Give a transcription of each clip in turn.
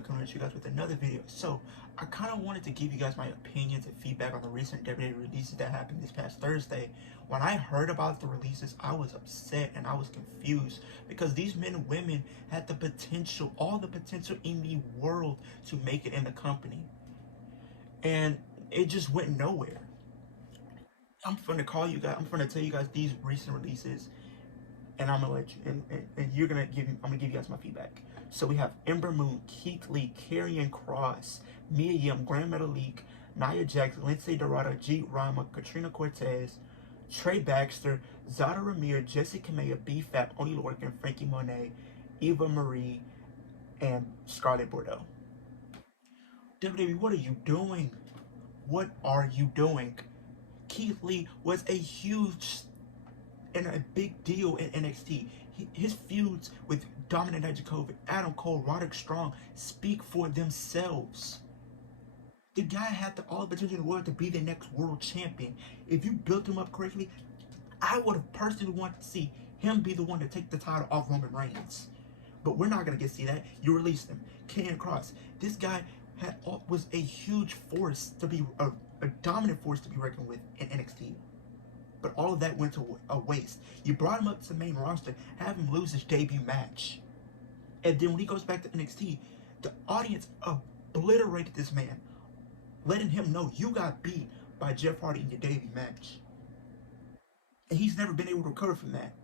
video coming at you guys with another video. So I kind of wanted to give you guys my opinions and feedback on the recent WWE releases that happened this past Thursday. When I heard about the releases, I was upset and I was confused because these men and women had the potential, all the potential in the world to make it in the company, and it just went nowhere. I'm gonna tell you guys these recent releases, and I'm gonna let you, and you're gonna give, I'm gonna give you guys my feedback. So we have Ember Moon, Keith Lee, Karrion Kross, Mia Yim, Grand Metalik, Nia Jax, Lindsay Dorado, Jeet Rama, Katrina Cortez, Trey Baxter, Zara Ramir, Jessie Kamea, B-Fab, Oni Lorcan, Frankie Monet, Eva Marie, and Scarlett Bordeaux. WWE, what are you doing? What are you doing? Keith Lee was a huge and a big deal in NXT. His feuds with Dominic Dijakovic, Adam Cole, Roderick Strong speak for themselves. The guy had all the potential in the world to be the next world champion. If you built him up correctly, I would have personally wanted to see him be the one to take the title off Roman Reigns. But we're not going to get to see that. You released him. Karrion Kross. This guy was a huge force to be, a dominant force to be reckoned with in NXT. But all of that went to a waste. You brought him up to the main roster, have him lose his debut match. And then when he goes back to NXT, the audience obliterated this man, letting him know you got beat by Jeff Hardy in your debut match. And he's never been able to recover from that.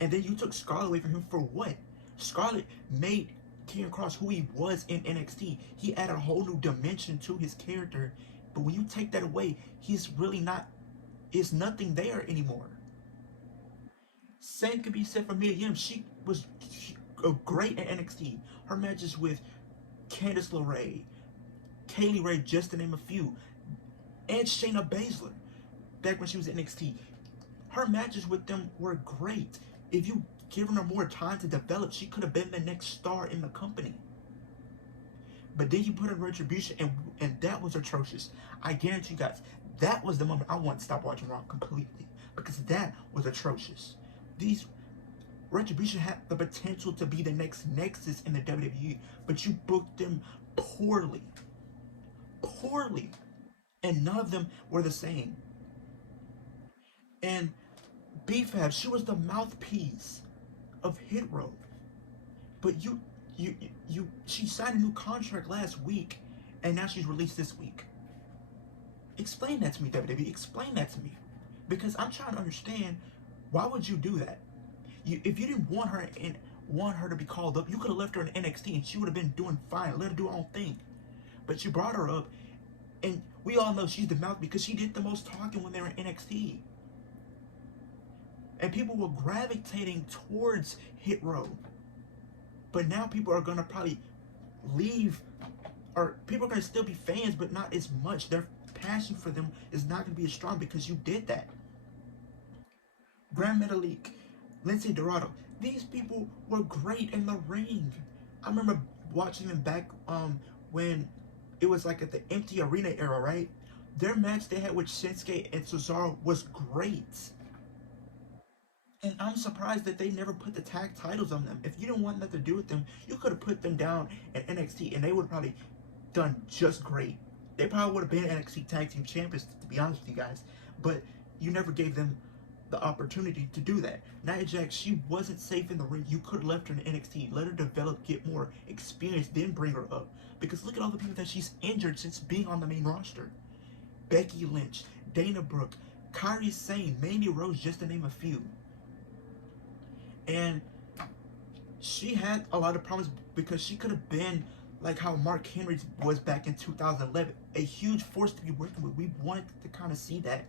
And then you took Scarlett away from him for what? Scarlett made Karrion Kross who he was in NXT. He added a whole new dimension to his character. But when you take that away, he's really not, is nothing there anymore. Same could be said for Mia Yim. She was great at NXT. Her matches with Candice LeRae, Kaylee Ray, just to name a few, and Shayna Baszler, back when she was at NXT. Her matches with them were great. If you given her more time to develop, she could have been the next star in the company. But then you put in Retribution, and that was atrocious. I guarantee you guys, that was the moment I want to stop watching Raw completely, because that was atrocious. These Retribution had the potential to be the next Nexus in the WWE, but you booked them poorly. Poorly. And none of them were the same. And B-Fab, she was the mouthpiece of Hit Row. But she signed a new contract last week, and now she's released this week. Explain that to me, WWE. Explain that to me. Because I'm trying to understand, why would you do that? If you didn't want her to be called up, you could have left her in NXT and she would have been doing fine. Let her do her own thing. But you brought her up, and we all know she's the mouth because she did the most talking when they were in NXT. And people were gravitating towards Hit Row. But now people are going to probably leave, or people are going to still be fans, but not as much. Their passion for them is not going to be as strong because you did that. Grand Metalik, Lindsay Dorado, these people were great in the ring. I remember watching them back when it was like at the empty arena era, right? Their match they had with Shinsuke and Cesaro was great. And I'm surprised that they never put the tag titles on them. If you didn't want nothing to do with them, you could have put them down at NXT and they would have probably done just great. They probably would have been NXT Tag Team Champions, to be honest with you guys. But you never gave them the opportunity to do that. Nia Jax, she wasn't safe in the ring. You could have left her in NXT, let her develop, get more experience, then bring her up. Because look at all the people that she's injured since being on the main roster. Becky Lynch, Dana Brooke, Kairi Sane, Mandy Rose, just to name a few. And she had a lot of problems because she could have been like how Mark Henry was back in 2011. A huge force to be working with. We wanted to kind of see that.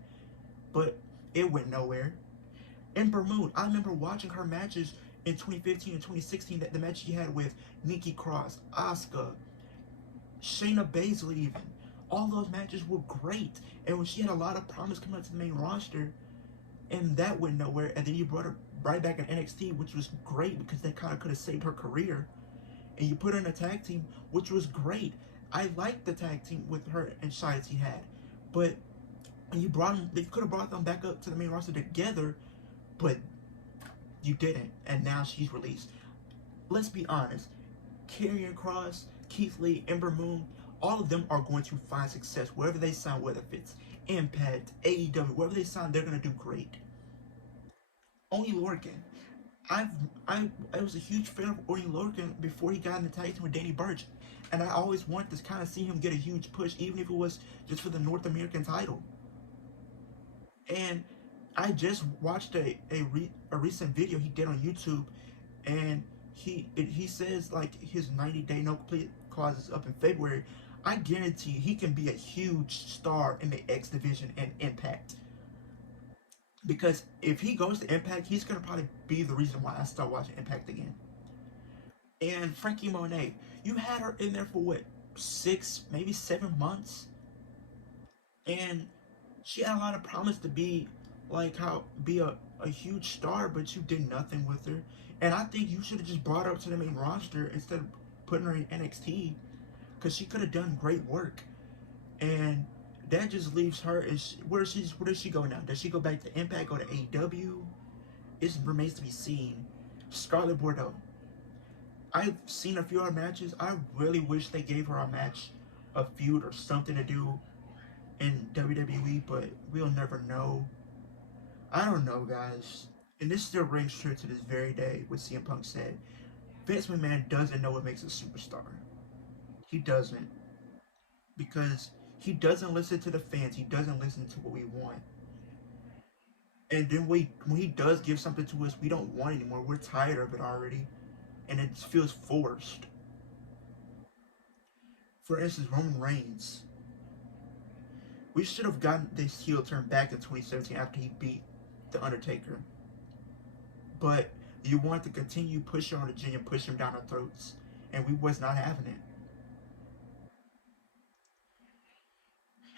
But it went nowhere. Ember Moon, I remember watching her matches in 2015 and 2016. That the match she had with Nikki Cross, Asuka, Shayna Baszler even. All those matches were great. And when she had a lot of promise coming up to the main roster, and that went nowhere. And then you brought her right back in NXT, which was great because that kind of could have saved her career. And you put her in a tag team, which was great. I liked the tag team with her and Shotzi had. But you brought them, they could have brought them back up to the main roster together, but you didn't. And now she's released. Let's be honest. Karrion Kross, Keith Lee, Ember Moon, all of them are going to find success wherever they sign, whether it's Impact, AEW, wherever they sign, they're going to do great. Only Lorcan. I've I was a huge fan of Only Lorcan before he got in the tag team with Danny Burch, and I always wanted to kind of see him get a huge push, even if it was just for the North American title. And I just watched a recent video he did on YouTube, and he says like his 90-day no complete clause is up in February. I guarantee he can be a huge star in the X division and Impact. Because if he goes to Impact, he's gonna probably be the reason why I start watching Impact again. And Frankie Monet, you had her in there for what, 6, maybe 7 months, and she had a lot of promise to be like how be a huge star, but you did nothing with her. And I think you should have just brought her up to the main roster instead of putting her in NXT, because she could have done great work. And that just leaves her. Where does she go now? Does she go back to Impact, go to AEW? It remains to be seen. Scarlett Bordeaux. I've seen a few of her matches. I really wish they gave her a match, a feud, or something to do in WWE, but we'll never know. I don't know, guys. And this still rings true to this very day, what CM Punk said. Vince McMahon doesn't know what makes a superstar. He doesn't. Because he doesn't listen to the fans. He doesn't listen to what we want. And then when he does give something to us, we don't want it anymore. We're tired of it already. And it feels forced. For instance, Roman Reigns. We should have gotten this heel turn back in 2017 after he beat The Undertaker. But you want to continue pushing on the G and push him down our throats. And we was not having it.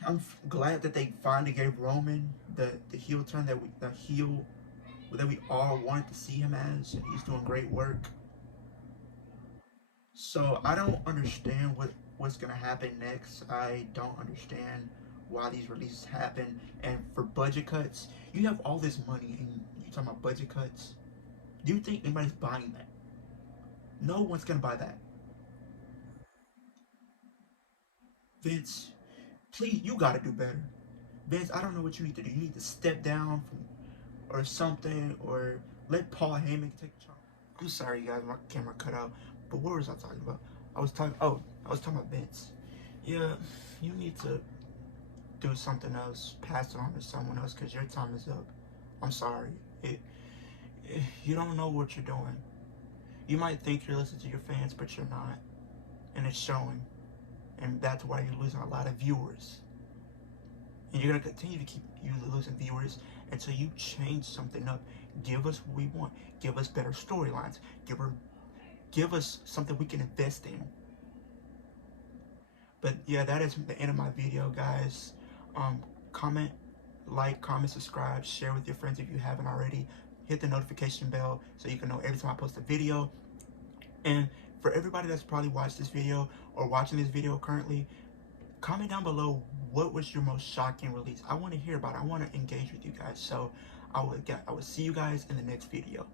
I'm glad that they finally gave Roman the heel turn that we all wanted to see him as, and he's doing great work. So I don't understand what's gonna happen next. I don't understand why these releases happen. And for budget cuts, you have all this money and you talking about budget cuts. Do you think anybody's buying that? No one's gonna buy that. Vince, please, you gotta do better. Vince, I don't know what you need to do. You need to step down from, or something, or let Paul Heyman take charge. I'm sorry, you guys, my camera cut out. But what was I talking about? I was talking about Vince. Yeah, you need to do something else. Pass it on to someone else, because your time is up. I'm sorry. You don't know what you're doing. You might think you're listening to your fans, but you're not. And it's showing. And that's why you're losing a lot of viewers. And you're going to continue to keep losing viewers until you change something up. Give us what we want. Give us better storylines. Give us something we can invest in. But yeah, that is the end of my video, guys. Comment, like, comment, subscribe, share with your friends if you haven't already. Hit the notification bell so you can know every time I post a video. And for everybody that's probably watched this video or watching this video currently, comment down below what was your most shocking release. I want to hear about it. I want to engage with you guys. So I will see you guys in the next video.